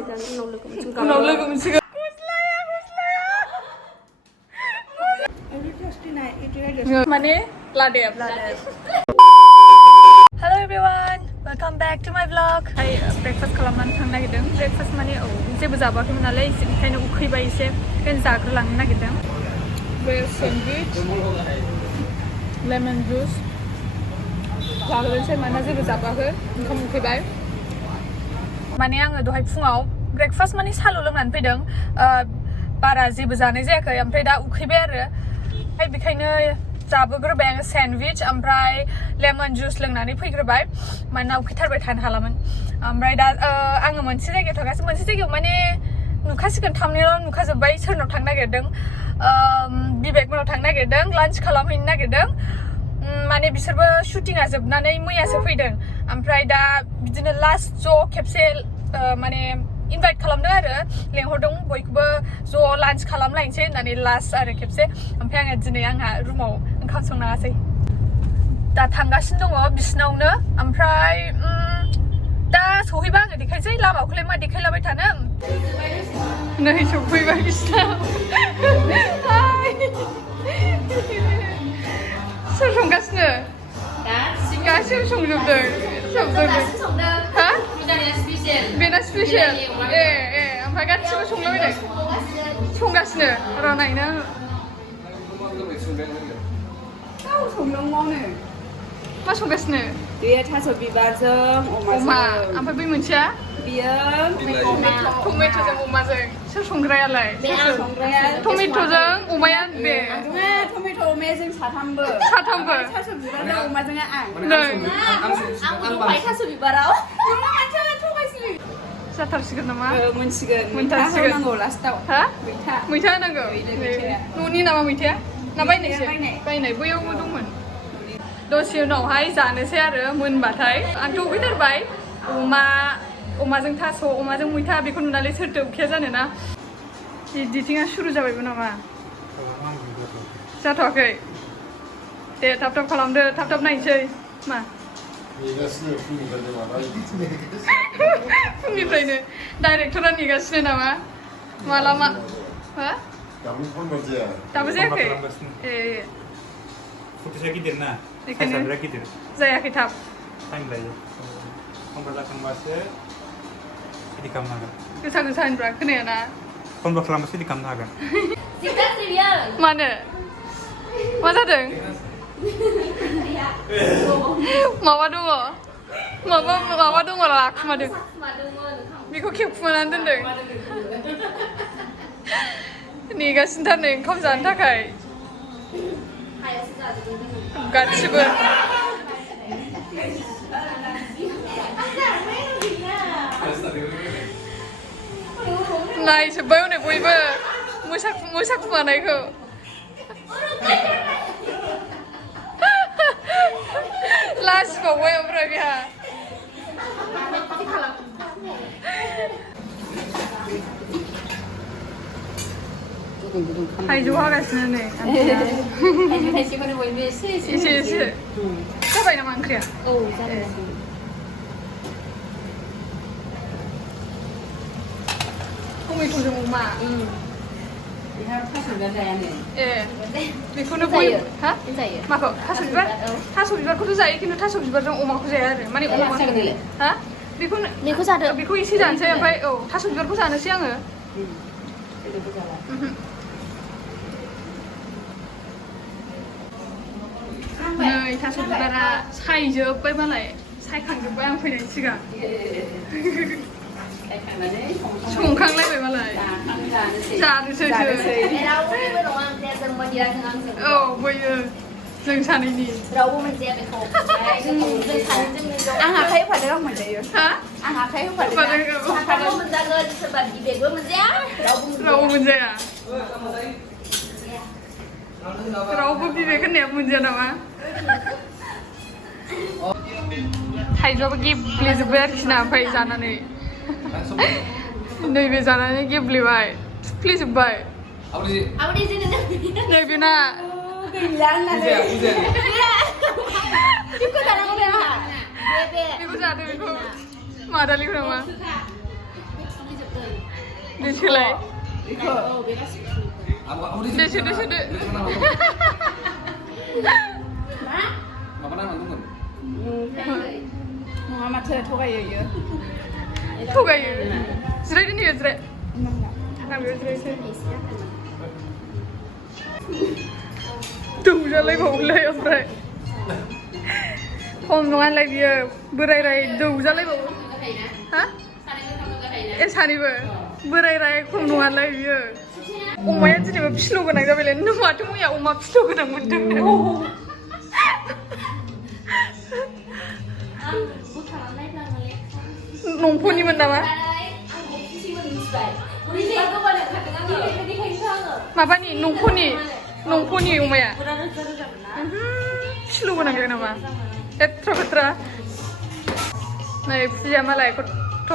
मोनसिगोन उनाव लोगो मोनसिगोन माने लादेब Hello everyone, welcome back to my vlog. Breakfast खालामनानै थांनो नागिरदों. ब्रेकफास्ट माने जेबो जाबाखैमोन नालाय ओंखायनो उखैबाय एसे ओंखायनो जाग्रोलांनो नागिरदों. Bread sandwich, lemon juice. जाग्रोनोसै मानोना जेबो जाबाखै ओंखाम उखैबाय. माने आङो दहाय फुङाव ब्रेकफास्ट माने साल' लोंनानै फैदों. बारा जेबो जानाय जायाखै ओमफ्राय दा उखैबाय आरो. बेखायनो जाबोग्रोबाय आङो सैंडविच ओमफ्राय लेमन जुस लोंनानै फैग्रोबाय मानोना उखैथारबाय थानो हालामोन. ओमफ्राय दा आङो मोनसे जायगायाव थांगासिनो. मोनसे जायगायाव माने नुखासिगोन थांनायाव नुखाजोब्बाय सोरनाव थांनो नागिरदों. बिबेकमोनाव थांनो नागिरदों, लान्च खालामहैनो नागिरदों. माने बिसोरबो शुटिंआ जोबनानै मैयासो फैदों. ओमफ्राय दा बिदिनो लास्ट ज' खेबसे माने इनभाइट खालामदों आरो लेंहरदों बयखौबो ज' लान्च खालामलायनोसै होननानै लास्ट आरो खेबसे. ओमफ्राय आङो दिनै आंहा रुमाव ओंखाम संनाङासै दा थांगासिनो दङ बिसिनावनो. ओमफ्राय दा सहैबा आङो देखायसै लामाखौलाय मा देखायलाबाय थानो. नै सफैबाय बिसिनाव. सोर संगासिनो? गासिबो संजोबदों. हा? बेना स्पेशल. ओमफ्राय गासिबो संलाबायदों. संगासिनो र' नायनो. मा संगासिनो? बेयो थास' बिबारजों अमा. ओमफ्राय बै मोनसेया? बियो टमेट'जों अमाजों. सोर संग्रायालाय? टमेट'जों अमाया बे. टमेट' अमाया जों साथामबो. थास' बिबारजों अमाजों आं. थास' बिबाराव जाथारसिगोन नामा? मोनसिगोन नांगौ लास्टाव. हा? मैथा होनांगौ. न'नि नामा मैथाया? ना बायनायसो? बायनाय बैयावबो दंमोन. दसे उनावहाय जानोसै आरो मोनबाथाय. आंथ' उखैथारबाय. अमाजों थास' अमाजों मैथा बेखौ नुनानै सोरथो उखैया जानोना. एडिटिंआ सुरु जाबायबो नामा? जाथ'वाखै. दे थाब थाब खालामदो, थाब थाब नायनोसै. मा? फुंनिफ्रायनो डाइरेक्टरा नेगासिनो नामा? माला मा? हा? दाबो जायाखै? फुटुसा गिदिर ना? बेखायनो बिराद गिदिर. जायाखै थाब. टाइम लायो. कमप्लिट जाखांबासो इदि खालामनो हागोन. गोसा गोसा होनब्ला खोनायाना? कमप्लिट खालामबासो इदि खालामनो हागोन. मानो? मा जादों? माबा दङ? माबा दङ लाखुमादों. बेखौ खेबखुमानानै दोनदों. नेगासिनो नै ओंखाम जानो थाखाय. गासिबो नायजोब्बाय हनै बयबो मोसाखुमानायखौ. लाजिबावबाय ओमफ्राय बेहा. थाइजौ हागासिनो नै. थाइसेखौनो बयबो एसे जाबाय नामा ओंख्रिया? औ जाबाय. टमेट'जों अमा. बेहा थास' बिबार जायानो. बेखौनो बयबो. हा? जायो. माखौ? थास' बिबार? थास' बिबारखौथ' जायो खिन्थु थास' बिबारजों अमाखौ जाया आरो. माने अमा. हा? बेखौ जादो. बेखौ एसे जानोसै ओमफ्राय थास' बिबारखौ जानोसै आङो. नै थास' बिबारा सायजोब्बाय मालाय. सायखांजोब्बाय आं फैनायनि सिगां. संखांलायबाय मालाय. जानोसै. औ बैयो जों सानैनि. रावबो मोनजाया बेखौ. आं आखाइ होफादों आं मोनजायो. हा? आं आखाइ होफादों. साथामबो मोनजागोन सोरबा बिबेकबो मोनजाया. रावबो मोनजाया. रावबो बिबेक होननायाबो मोनजाया नामा? थाइजौआबो गेब्लेजोब्बाय आरोखि ना ओमफ्राय जानानै. नैबे जानानै गेब्लेबाय थुफ्लेजोब्बाय. नैबेना बेखौ जानांगौ बे आंहा. बेखौ जादो बेखौ मादालिखौ नामा? दै सोलाय Iko. दै सोदो सोदो Mama nama tunggu. Mama mace thogaiyo yo. थगायो जिरायदो नै जिराय आं बेयाव जिरायसै दौजालायबावोलाय ओमफ्राय खम नङालाय बियो बोरायराय दौजालायबावो हा ए सानैबो बोरायराय खम नङालाय बियो अमाया दिनैबो फिल' गोनां जाबायलाय नों माथो मैया अमा फिल' गोनां मोनदों नंफ'निमोन नामा माबानि नंफ'नि अमाया फिल' गोनां जायो नामा एथ्रा बाथ्रा नै फुजाया मालाय खथ'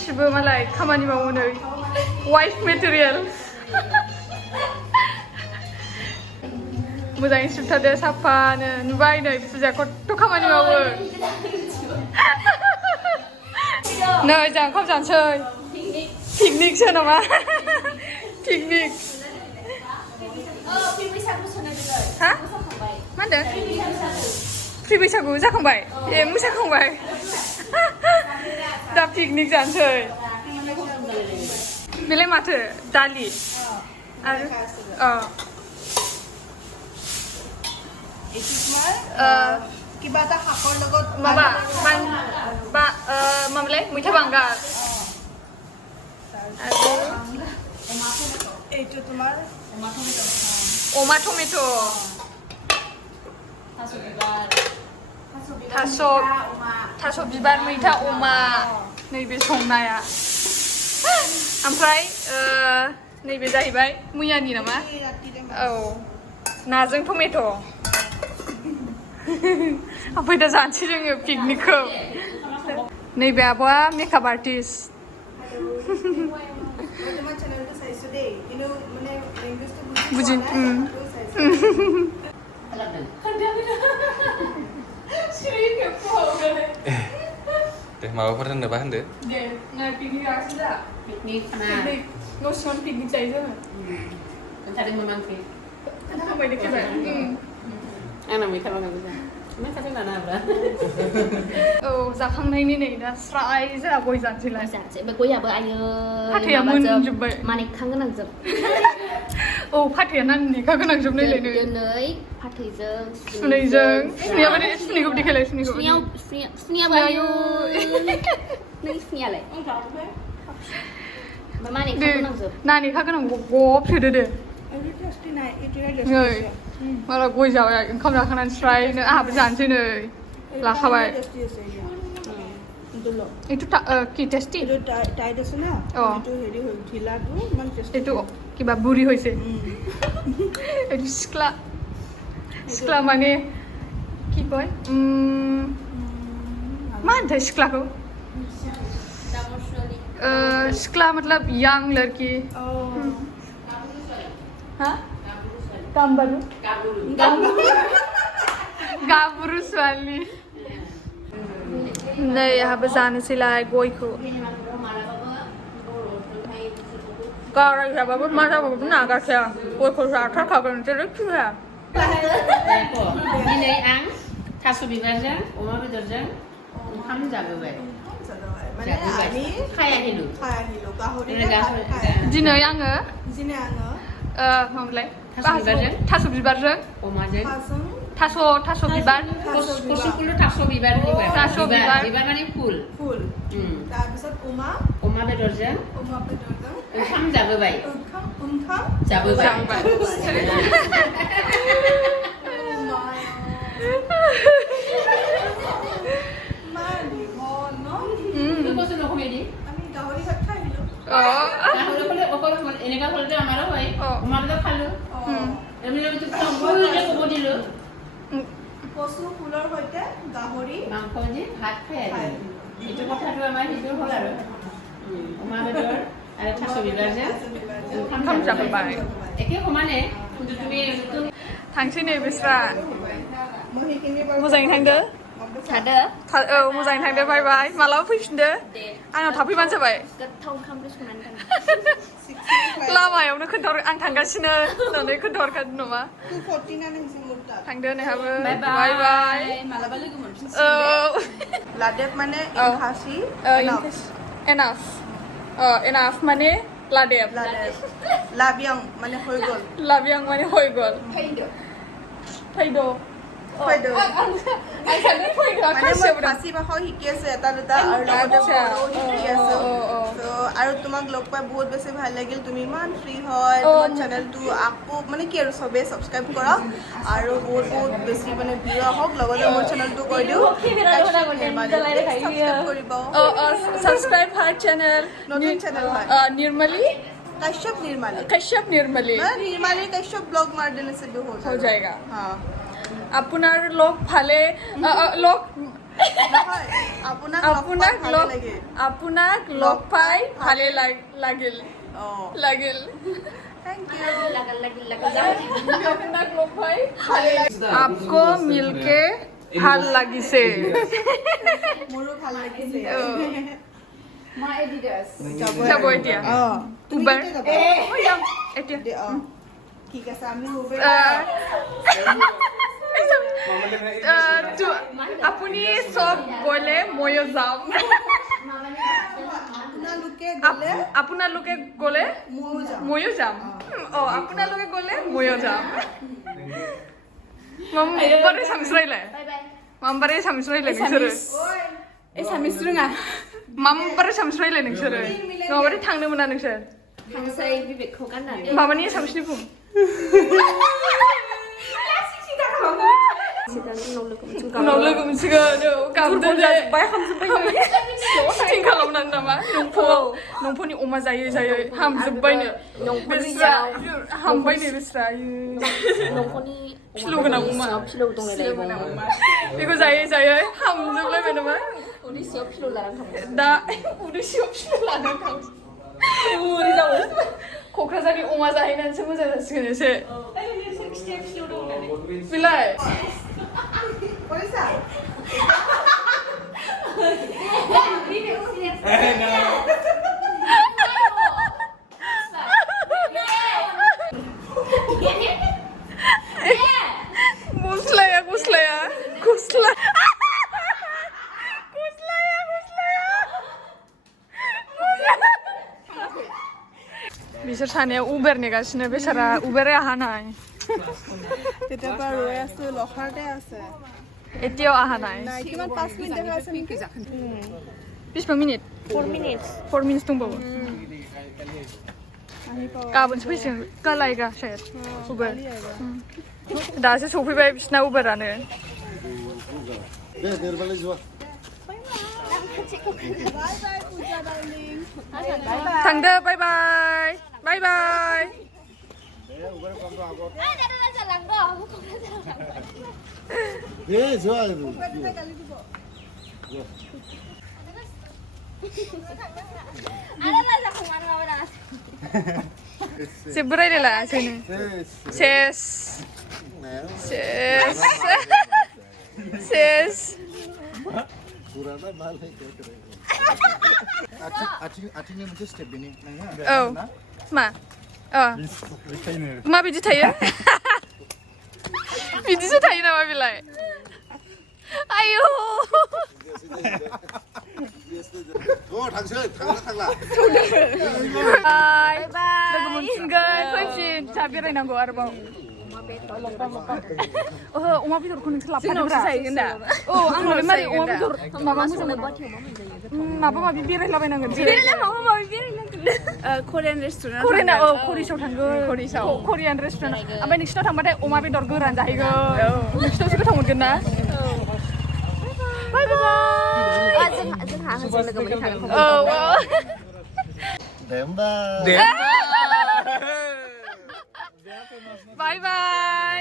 सिबो मालाय खामानि मावो नै वाइफ मेटेरियेल मोजाङै सिबथादो साफानो नुबाय नै फुजाया खथ' खामानि मावो नै जों ओंखाम जानोसै पिकनिकसो नामा पिकनिक हा मा होनदों फ्रि बैसागु जाखांबाय ए मोसाखांबाय दा पिकनिक जानोसै बेलाय माथो दालि आरो কিবা এটা শাকৰ লগত माबा माबालाय मैथा बांगाल आरो এইটো তোমাৰ अमा टमेट' थास' बिबार मैथा अमा नैबे संनाया ओमफ्राय नैबे जाहैबाय मैयानि नामा औ नाजों टमेट' ओमफ्राय दा जानोसै जोङो पिकनिकखौ नैबे आब'आ मेकआप आर्टिस्ट बुजिन Deh, mau pernah ndak bahan deh? दे नै पिकनिक आसि दा पिकनिक ना न' सिङावनो पिकनिक जायो जोङो खोन्थादोंमोन आंखौ खोन्थाखांबाय देखायबाय आंना मैथा बांगाल गोजा मैथाजों लाना हाब्रा औ जाखांनायनि नै दा स्राय जोंहा गय जानोसैलाय जानोसै बे गयाबो आयो फाथैया मोनजोब्बाय मानिखां गोनांजोब औ फाथैया नानिखा गोनांजोबनायलाय नै दिनै फाथैजों सुनैजों सुनैयाबो सुनैखौ देखायलाय सुनैखौ सुनियाबो आयो नों सुनियालाय ओमफ्राय मानिखां गोनांजोब नानिखा गोनां गब सोदो दे नै माला गय जाबाय ओंखाम जाखांनानै स्रायनो आहाबो जानोसै नै लाखाबाय এইটো কি টেষ্টি টাইট আছে না এইটো হেৰি হৈ ঢিলাটো ইমান টেষ্টি এইটো কিবা বুঢ়ী হৈছে এইটো सिख्ला माने কি কয় मा होनथाय सिख्लाखौ सिख्ला मतलब यंग लड़की हाँ गाबुरु ছোৱালী नै आहाबो जानोसैलाय गयखौ गाराय जाबाबो मा जाबाबो नागारखाया गयखौ जाथारखागोन जेरैखि जाया दिनै आं थास' बिबारजों अमा बेदरजों ओंखाम जाबोबाय दिनै आङो माबालाय थास' बिबारजों अमाजों थास' बिबार थास' बिबार बिबार माने फुल তাৰপিছত अमा बेदरजों ओंखाम जाबोबाय এনেকা হলতে আমারও হয় আমারও খালো এমনি আমি তো ফুলকে কব দিলো কচু ফুলৰ সৈতে গাহৰি মাংস দি ভাত খাই আহিলো এইটো কথাটো আমাৰ সেইটো হ'ল আৰু অমা বেদৰ আৰু থাছ বিবাৰজে ओंखाम जाबोबाय एके समाने কিন্তু তুমি थांसै नै बिस्रा मोजाङै थांदो थादो मोजाङै थांदो बाय बाय मालाबा फैफिनदो आंनाव थाफैबानो जाबाय गोथाव ओंखामबो संनानै थांदो लामायावनो खोन्थाहर आं थांगासिनो होननानै खोन्थाहरखादों नामा 240 ना नोंसिम थांदो नोंहाबो बाय बाय मालाबा लोगो मोनफिनसिगोन औ लादेब माने इनखासि एनाफ माने लादेब लाबियां माने হৈ গল लाबियां माने হৈ গল फैदो फैदो आं सानदों फैदो মানে মই ফাঁসি ভাষাও শিকি আছে এটা দুটা আৰু লগতে বড়োও শিকি আছো তো আৰু তোমাক লগ পাই বহুত বেছি ভাল লাগিল তুমি ইমান ফ্ৰী হয় তোমাৰ চেনেলটো আকৌ মানে কি আৰু সবে সাবস্ক্ৰাইব কৰক আৰু বহুত বহুত বেছি মানে ভিউ আহক লগতে মোৰ চেনেলটো কৈ দিও সাবস্ক্ৰাইব কৰিব सब्सक्राइब हर चैनल নতুন চেনেল হয় निर्मली कश्यप निर्मली कश्यप निर्मली निर्मली कश्यप ब्लॉग मार देने से भी हो जाएगा हाँ আপোনাৰ লগ ভালে লগ আপোনাক লগ পাই ভালে লাগিল লাগিল थैंक यू আপোনাক লগ পাই ভালে লাগিল आपको मिलके ভাল লাগিছে মোৰো ভাল লাগিছে মই এডিডাস যাব এতিয়া উবাৰ এতিয়া ঠিক আছে আমি উবেৰ আপুনি চব গ'লে ময়ো যাম আপোনালোকে গ'লে ময়ো যাম আপোনালোকে গ'লে ময়ো যাম माबारै सामस्रायलाय माबारै सामस्रायलाय नोंसोरो एसामिस रोङा माबारै सामस्रायलाय नोंसोरो माबारै थांनो मोना नोंसोर थांसै बिबेकखौ गाननानै माबानि एसामिसनि बुं उनाव लोगो मोनसिगोन गाबदोंबाय हामजोब्बाय खालामनानै नामा नंफोरनि अमा जायै जायै हामजोब्बायनो हामबायनो बिस्रा फिलौ गोनां अमा बेखौ जायै जायै हामजोबलायबाय नामा उदै सिङाव फिलौ लानानै थांबाय दा उदै सिङाव फिलौ लानानै थांसै क'क्राझारनि अमा जाहैनानैसो मोजां जासिगोन एसे बिलाय गुस्लाया बिसोर सानैया उबेर नेगासिनो बेसारा उबेरे अहा নাই তেতিয়াৰ পৰা ৰৈ আছো লখাৰতে আছে এতিয়াও অহা নাই নাই কিমান 5 মিনিট দেখা আছে নেকি बेसेबां मिनिट 4 मिनिट दंबावो गाबोनसो फैसिगोन कालायगा शायद उबेर दासो सफैबाय बिसिना उबेरानो थांदो बाय बाय बाय बाय जेबो रायलायलासैनो सेस सेस सेस आथिंनि मोनसे स्टेप बेनि औ मा माबायदि थायो बिदिसो थायो नामा बेलाय आयौ थांसै थांला बाय बाय लोगो मोनफिनगोन फैफिन जा बेरायनांगौ आरोबाव अमा बेदरखौ नोंसोर लाबोनांगौ जाहैगोन दा औ आंनावलाय मारै अमा बेदर माबा मोजां माबा माबि बेरायलाबायनांगोन करियान रेस्टुरेन्ट करियान करिसाव थांगोन करियान रेस्टुरेन्ट ओमफ्राय नोंसिनाव थांबाथाय अमा बेदर गोरान जाहैगोन नोंसिनावसो गोथाव मोनगोन ना बाय बाय जोंहा लोगो मोनहैखागोन औ बाय बाय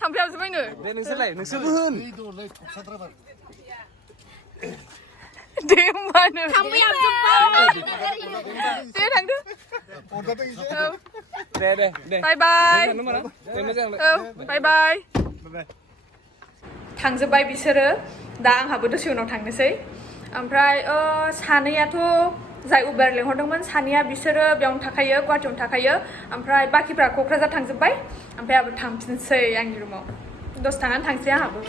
थांफैहाबजोब्बायनो दे नोंसोरलाय नोंसोरबो होन दे होमबानो दे थांदो दे बाय बाय औ बाय बाय थांजोब्बाय बिसोरो दा आंहाबो दसे उनाव थांनोसै ओमफ्राय सानैयाथ' जाय उबेर लेंहरदोंमोन सानैया बिसोरो बेयावनो थाखायो गुवाहाटीयावनो थाखायो ओमफ्राय बाखिफ्रा क'क्राझार थांजोब्बाय ओमफ्राय आंबो थांफिनसै आंनि रुमाव दसे थानानै थांसै आंहाबो